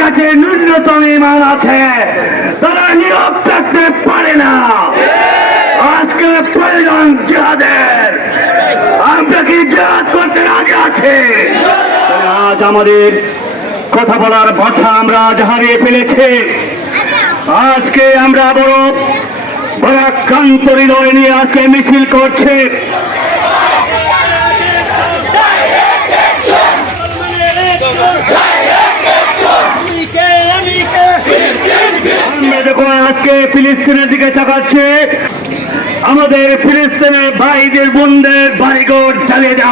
কাছে ন্যূনতম ইমান আছে। তারা নীরব থাকতে পারে না। আজকে প্রয়োজন জিহাদের। আমরা কি জিহাদ করতে রাজি আছে? আজ আমাদের কথা বলার ভাষা আমরা আজ হারিয়ে ফেলেছি। আজকে আমরা বড় পরাক্রান্ত হৃদয় নিয়ে আজকে মিছিল করছে। দেখুন, আজকে ফিলিস্তিনের আমাদের ফিলিস্তিনের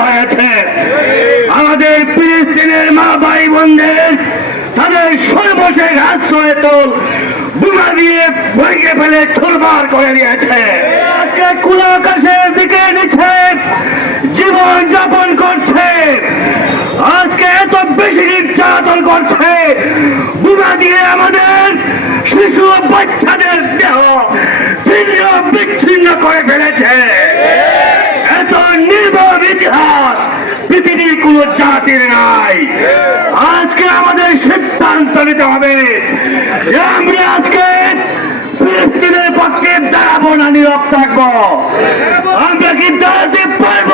হয়েছে। মা, ভাই, বোনদের তাদের সর্বশেষ আশ্রয় দিয়ে ফেলে করে আজকে কুলা দিকে নিচ্ছে জীবন যাপন করছে আজকে এত বেশি নির্যাতন করছে বুমা দিয়ে আমাদের শিশু ও বাচ্চাদের দেহ ছিন্ন বিচ্ছিন্ন করে এত নির্ভর ইতিহাস পৃথিবীর কোন জাতির নাই। আজকে আমাদের সিদ্ধান্ত নিতে হবে আমরা আজকে ফিলিস্তিনের পক্ষে দাঁড়াবো না, নীরব থাকব। আমরা কি দাঁড়াতে পারব?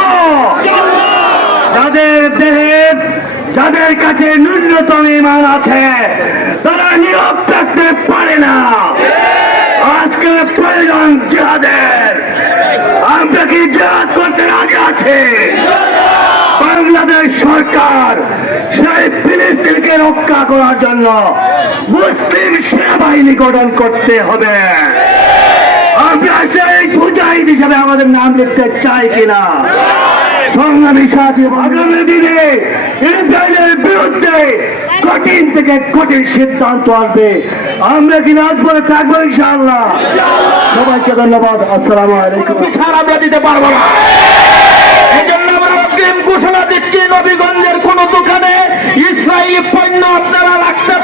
যাদের দেহে, যাদের কাছে ন্যূনতম ইমান আছে, তারা নীরব থাকতে পারে না আজকে প্রয়োজন জিহাদের আমরা কি জিহাদ করতে রাজি আছে? বাংলাদেশ সরকার সেই ফিলিস্তিনকে রক্ষা করার জন্য মুসলিম সেনাবাহিনী গঠন করতে হবে। আমরা সেই মুজাহিদ হিসাবে আমাদের নাম লিখতে চাই কিনা? সংগ্রামী সাথী, আগামী দিনে ইসরায়েলের বিরুদ্ধে কঠিন থেকে কঠিন সিদ্ধান্ত আসবে আমরা কি রাজপথে থাকব ইনশাআল্লাহ? সবাইকে ধন্যবাদ। আসসালামু আলাইকুম। ছাড় আমরা দিতে পারব না। ঘোষণা দিচ্ছি, নবীগঞ্জের কোন দোকানে ইসরায়েলি পণ্য আপনারা রাখতে